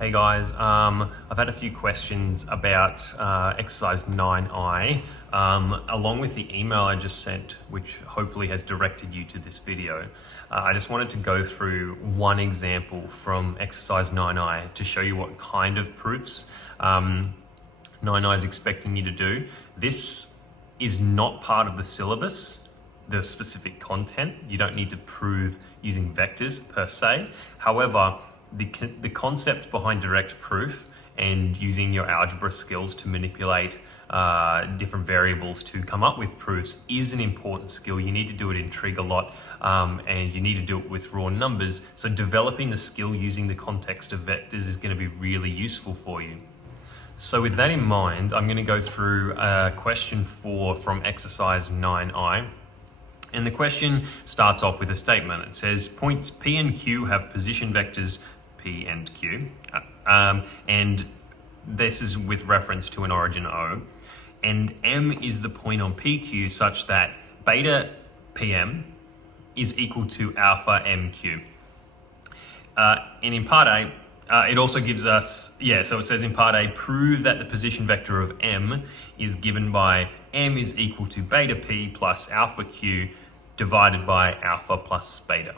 Hey guys, I've had a few questions about exercise 9i, along with the email I just sent, which hopefully has directed you to this video. I just wanted to go through one example from exercise 9i to show you what kind of proofs 9i is expecting you to do. This is not part of the syllabus, the specific content. You don't need to prove using vectors per se. However, the concept behind direct proof and using your algebra skills to manipulate different variables to come up with proofs is an important skill. You need to do it in trig a lot, and you need to do it with raw numbers. So developing the skill using the context of vectors is going to be really useful for you. So with that in mind, I'm going to go through question 4 from exercise 9i. And the question starts off with a statement. It says points P and Q have position vectors P and Q. And this is with reference to an origin O. And M is the point on PQ such that beta PM is equal to alpha MQ. And in part A, it also gives us, so it says in part A, prove that the position vector of M is given by M is equal to beta P plus alpha Q divided by alpha plus beta.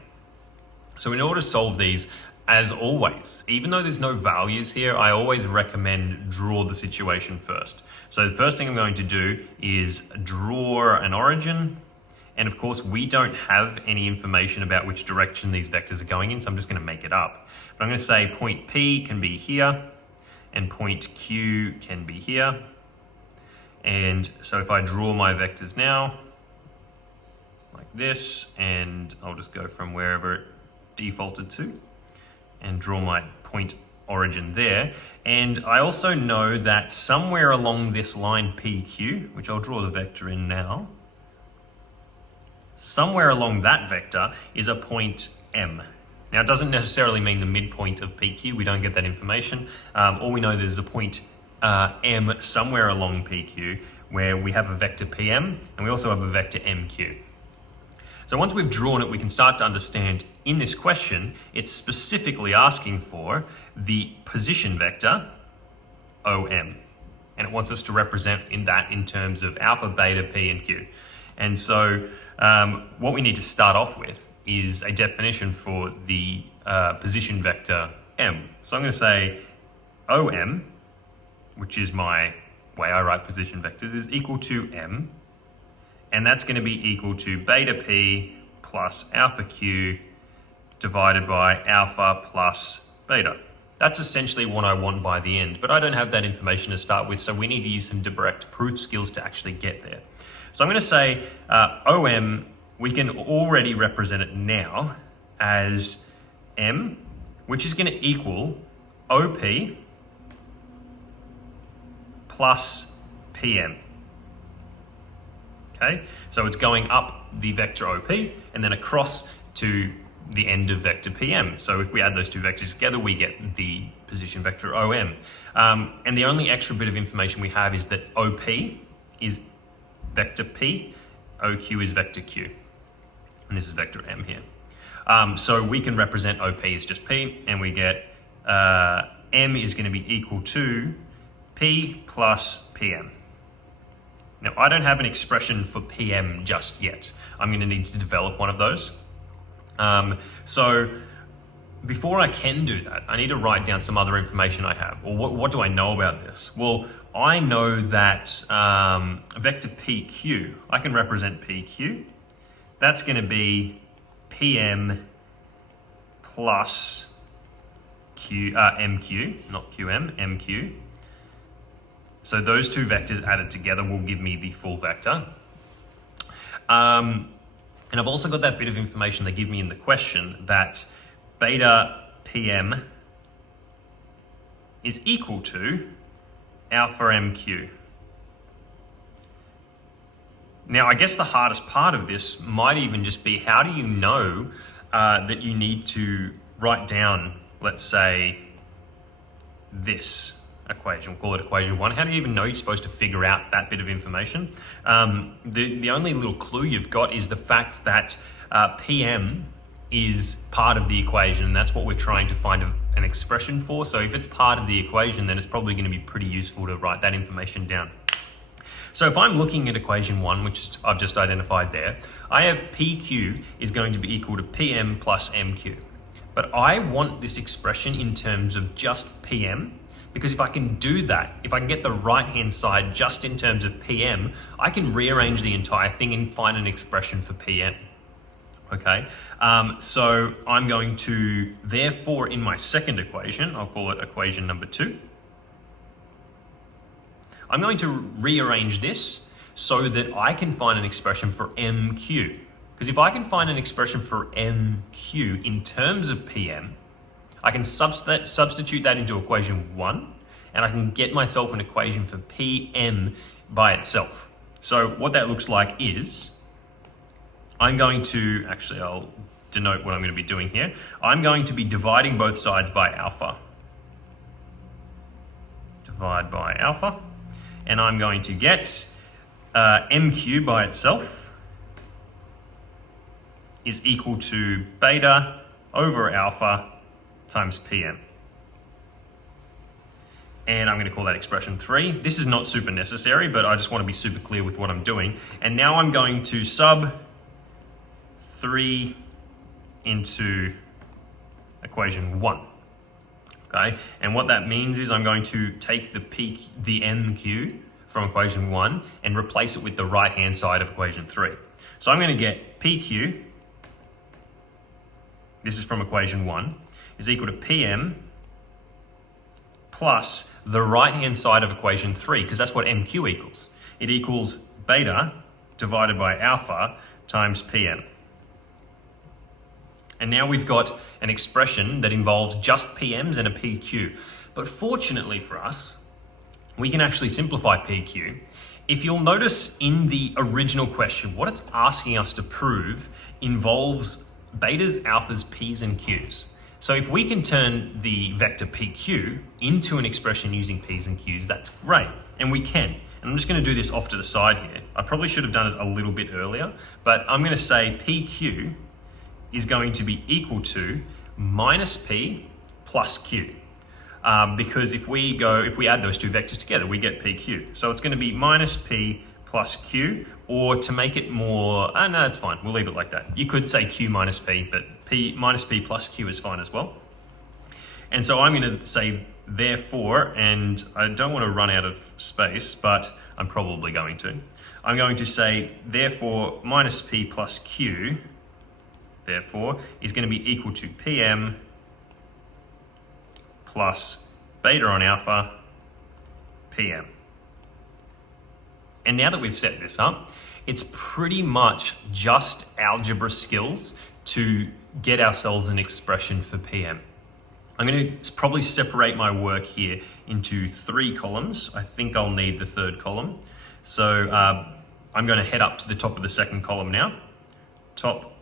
So in order to solve these, as always, even though there's no values here, I always recommend draw the situation first. So the first thing I'm going to do is draw an origin. And of course, we don't have any information about which direction these vectors are going in, so I'm just going to make it up. But I'm going to say point P can be here, and point Q can be here. And so if I draw my vectors now, like this, and I'll just go from wherever it defaulted to, and draw my point origin there. And I also know that somewhere along this line PQ, which I'll draw the vector in now, somewhere along that vector is a point M. Now it doesn't necessarily mean the midpoint of PQ, we don't get that information. All we know there's a point M somewhere along PQ where we have a vector PM and we also have a vector MQ. So once we've drawn it, we can start to understand in this question, it's specifically asking for the position vector OM. And it wants us to represent in terms of alpha, beta, P, and Q. And so what we need to start off with is a definition for the position vector M. So I'm going to say OM, which is my way I write position vectors, is equal to M. And that's going to be equal to beta P plus alpha Q divided by alpha plus beta. That's essentially what I want by the end, but I don't have that information to start with, so we need to use some direct proof skills to actually get there. So I'm going to say OM, we can already represent it now as M, which is going to equal OP plus PM. Okay, so it's going up the vector OP and then across to the end of vector PM. So if we add those two vectors together, we get the position vector OM. And the only extra bit of information we have is that OP is vector P, OQ is vector Q, and this is vector M here. So we can represent OP as just P, and we get M is going to be equal to P plus PM. Now, I don't have an expression for PM just yet. I'm going to need to develop one of those. So before I can do that, I need to write down some other information I have. Or what do I know about this? Well, I know that vector PQ, I can represent PQ. That's going to be PM plus MQ, not QM, MQ. So those two vectors added together will give me the full vector. And I've also got that bit of information they give me in the question that beta PM is equal to alpha MQ. Now, I guess the hardest part of this might even just be, how do you know that you need to write down, let's say, this equation? We'll call it equation 1. How do you even know you're supposed to figure out that bit of information? The only little clue you've got is the fact that PM is part of the equation, and that's what we're trying to find an expression for. So if it's part of the equation, then it's probably going to be pretty useful to write that information down. So if I'm looking at equation 1, which I've just identified there, I have PQ is going to be equal to PM plus MQ. But I want this expression in terms of just PM, because if I can do that, if I can get the right-hand side just in terms of PM, I can rearrange the entire thing and find an expression for PM. Okay, so I'm going to, therefore, in my second equation, I'll call it equation number 2, I'm going to rearrange this so that I can find an expression for MQ. Because if I can find an expression for MQ in terms of PM, I can substitute that into equation 1, and I can get myself an equation for PM by itself. So what that looks like is, I'm going to, actually I'll denote what I'm going to be doing here. I'm going to be dividing both sides by alpha. Divide by alpha. And I'm going to get MQ by itself is equal to beta over alpha times PM. And I'm going to call that expression 3. This is not super necessary, but I just want to be super clear with what I'm doing. And now I'm going to sub 3 into equation 1. Okay, and what that means is I'm going to take the MQ from equation 1 and replace it with the right-hand side of equation 3. So I'm going to get PQ, this is from equation 1, is equal to PM plus the right-hand side of equation 3, because that's what MQ equals. It equals beta divided by alpha times PM. And now we've got an expression that involves just PMs and a PQ. But fortunately for us, we can actually simplify PQ. If you'll notice in the original question, what it's asking us to prove involves betas, alphas, P's, and Q's. So if we can turn the vector PQ into an expression using P's and Q's, that's great, and we can. And I'm just going to do this off to the side here. I probably should have done it a little bit earlier, but I'm going to say PQ is going to be equal to minus P plus Q. Because if we add those two vectors together, we get PQ. So it's going to be minus P plus Q, or to make it more, no, it's fine. We'll leave it like that. You could say Q minus P, but P minus P plus Q is fine as well. And so I'm going to say therefore, and I don't want to run out of space, but I'm probably going to. I'm going to say therefore minus P plus Q, therefore, is going to be equal to PM plus beta on alpha PM. And now that we've set this up, it's pretty much just algebra skills to get ourselves an expression for PM. I'm going to probably separate my work here into 3 columns. I think I'll need the 3rd column. So I'm going to head up to the top of the 2nd column now. Top,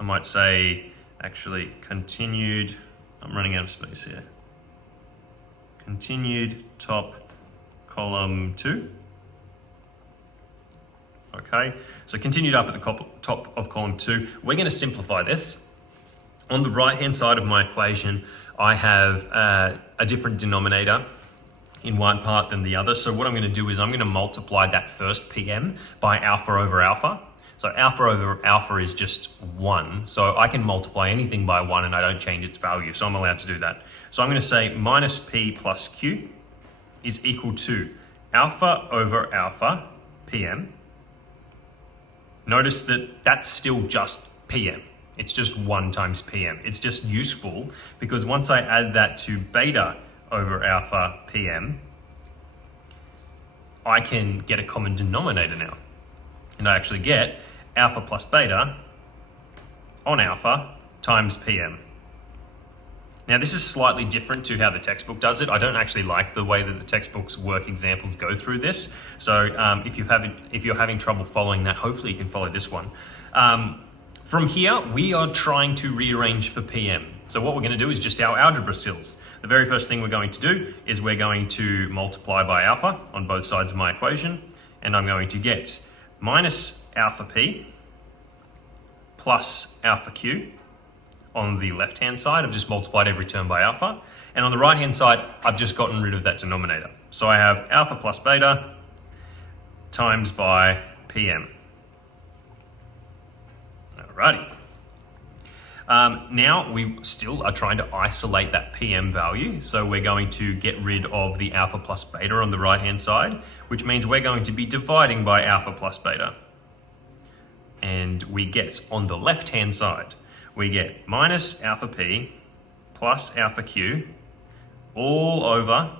I might say, actually, continued, I'm running out of space here. Continued top column 2. Okay, so continued up at the top of column 2. We're going to simplify this. On the right-hand side of my equation, I have a different denominator in one part than the other. So what I'm going to do is I'm going to multiply that first PM by alpha over alpha. So alpha over alpha is just 1. So I can multiply anything by 1 and I don't change its value. So I'm allowed to do that. So I'm going to say minus P plus Q is equal to alpha over alpha PM. Notice that that's still just PM. It's just 1 times PM. It's just useful because once I add that to beta over alpha PM, I can get a common denominator now. And I actually get alpha plus beta on alpha times PM. Now this is slightly different to how the textbook does it. I don't actually like the way that the textbook's work examples go through this. So if you're having trouble following that, hopefully you can follow this one. From here, we are trying to rearrange for PM. So what we're going to do is just our algebra skills. The very first thing we're going to do is we're going to multiply by alpha on both sides of my equation, and I'm going to get minus alpha P plus alpha Q on the left-hand side, I've just multiplied every term by alpha. And on the right-hand side, I've just gotten rid of that denominator. So I have alpha plus beta times by PM. Alrighty. Now we still are trying to isolate that PM value. So we're going to get rid of the alpha plus beta on the right-hand side, which means we're going to be dividing by alpha plus beta. And we get on the left-hand side, we get minus alpha P plus alpha Q all over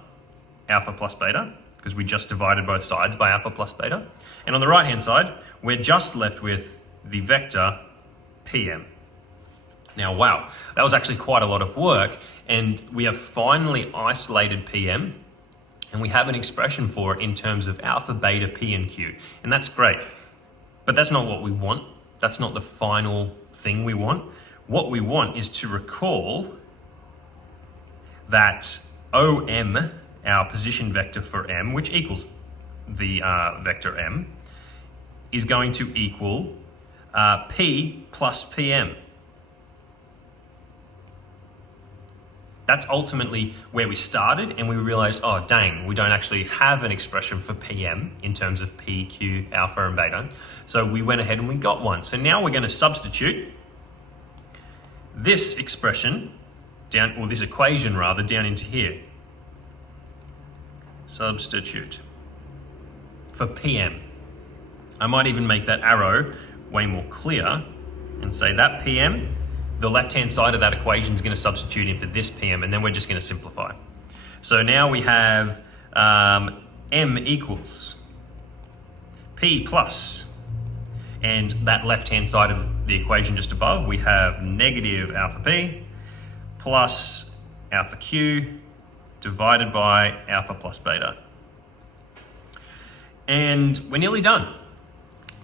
alpha plus beta, because we just divided both sides by alpha plus beta. And on the right-hand side, we're just left with the vector PM. Now, wow, that was actually quite a lot of work, and we have finally isolated PM, and we have an expression for it in terms of alpha, beta, P, and Q. And that's great, but that's not what we want. That's not the final thing we want. What we want is to recall that OM, our position vector for M, which equals the vector M, is going to equal P plus PM. That's ultimately where we started, and we realized, oh dang, we don't actually have an expression for PM in terms of P, Q, alpha, and beta. So we went ahead and we got one. So now we're going to substitute this expression down, or this equation rather, down into here. Substitute for PM. I might even make that arrow way more clear and say that PM, the left-hand side of that equation is going to substitute in for this PM, and then we're just going to simplify. So now we have M equals P plus, and that left-hand side of the equation just above, we have negative alpha P plus alpha Q divided by alpha plus beta. And we're nearly done.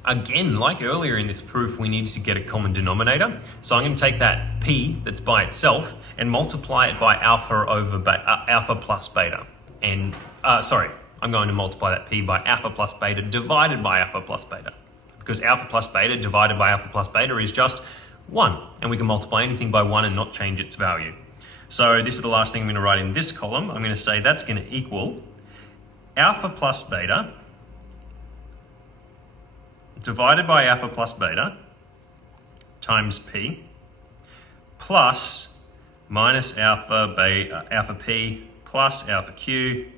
Again, like earlier in this proof, we need to get a common denominator. So I'm going to take that P that's by itself and multiply it by alpha over alpha plus beta. And I'm going to multiply that P by alpha plus beta divided by alpha plus beta. Because alpha plus beta divided by alpha plus beta is just 1. And we can multiply anything by 1 and not change its value. So this is the last thing I'm going to write in this column. I'm going to say that's going to equal alpha plus beta divided by alpha plus beta times P plus minus alpha P plus alpha Q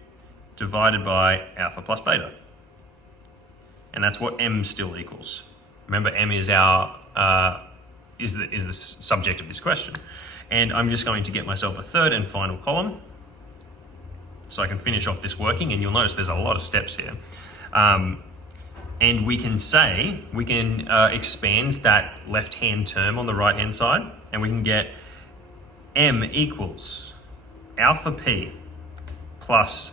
divided by alpha plus beta. And that's what M still equals. Remember, M is our is the subject of this question. And I'm just going to get myself a third and final column so I can finish off this working, and you'll notice there's a lot of steps here. And we can expand that left-hand term on the right-hand side, and we can get M equals alpha P plus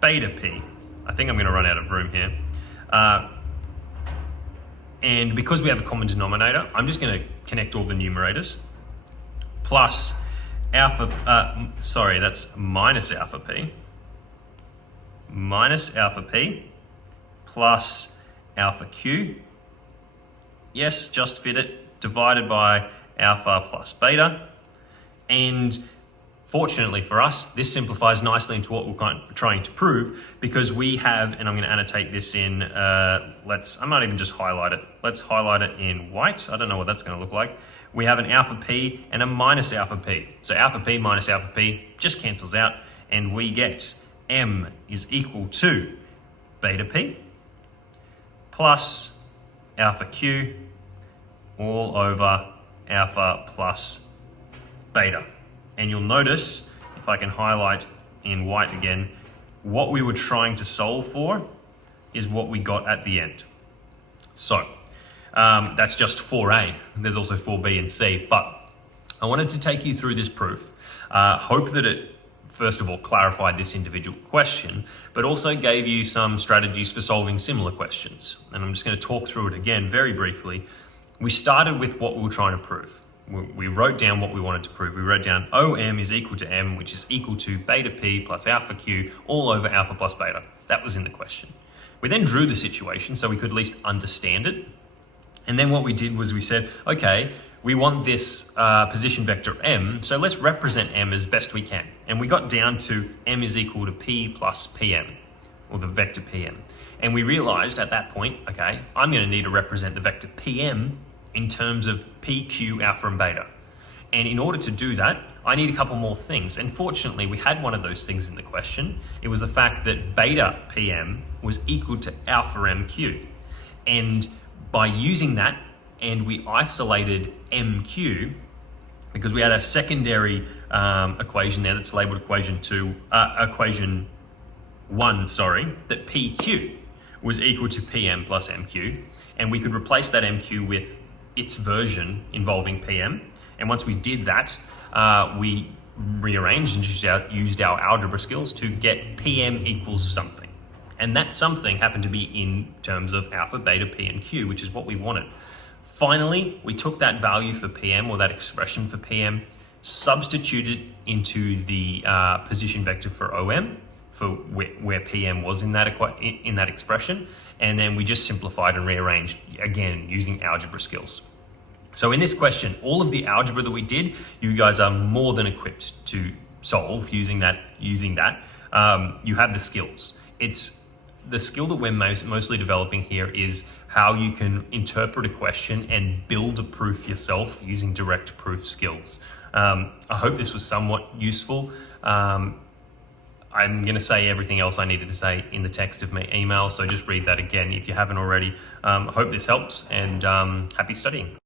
beta P. I think I'm going to run out of room here. And because we have a common denominator, I'm just going to connect all the numerators. Plus that's minus alpha P. Minus alpha P plus alpha Q, yes, just fit it, divided by alpha plus beta. And fortunately for us, this simplifies nicely into what we're trying to prove, because we have, and I'm going to annotate this in, I might even just highlight it. Let's highlight it in white. I don't know what that's going to look like. We have an alpha P and a minus alpha P. So alpha P minus alpha P just cancels out, and we get M is equal to beta P plus alpha Q all over alpha plus beta. And you'll notice, if I can highlight in white again, what we were trying to solve for is what we got at the end. So that's just 4A. There's also 4B and C, but I wanted to take you through this proof. Hope that it, first of all, clarified this individual question, but also gave you some strategies for solving similar questions. And I'm just going to talk through it again very briefly. We started with what we were trying to prove. We wrote down what we wanted to prove. We wrote down OM is equal to M, which is equal to beta P plus alpha Q all over alpha plus beta. That was in the question. We then drew the situation so we could at least understand it. And then what we did was we said, okay, we want this position vector m, so let's represent m as best we can. And we got down to m is equal to p plus pm, or the vector pm. And we realized at that point, okay, I'm going to need to represent the vector pm in terms of p, q, alpha, and beta. And in order to do that, I need a couple more things. And fortunately, we had one of those things in the question. It was the fact that beta PM was equal to alpha MQ. And by using that, and we isolated MQ, because we had a secondary equation there that's labeled equation 1, that PQ was equal to PM plus MQ. And we could replace that MQ with its version involving PM. And once we did that, we rearranged and used our algebra skills to get PM equals something. And that something happened to be in terms of alpha, beta, P, and Q, which is what we wanted. Finally, we took that value for PM, or that expression for PM, substituted into the position vector for OM, for where PM was in that expression, and then we just simplified and rearranged, again, using algebra skills. So in this question, all of the algebra that we did, you guys are more than equipped to solve using that. You have the skills. It's the skill that we're mostly developing here is how you can interpret a question and build a proof yourself using direct proof skills. I hope this was somewhat useful. I'm going to say everything else I needed to say in the text of my email, so just read that again if you haven't already. I hope this helps, and happy studying.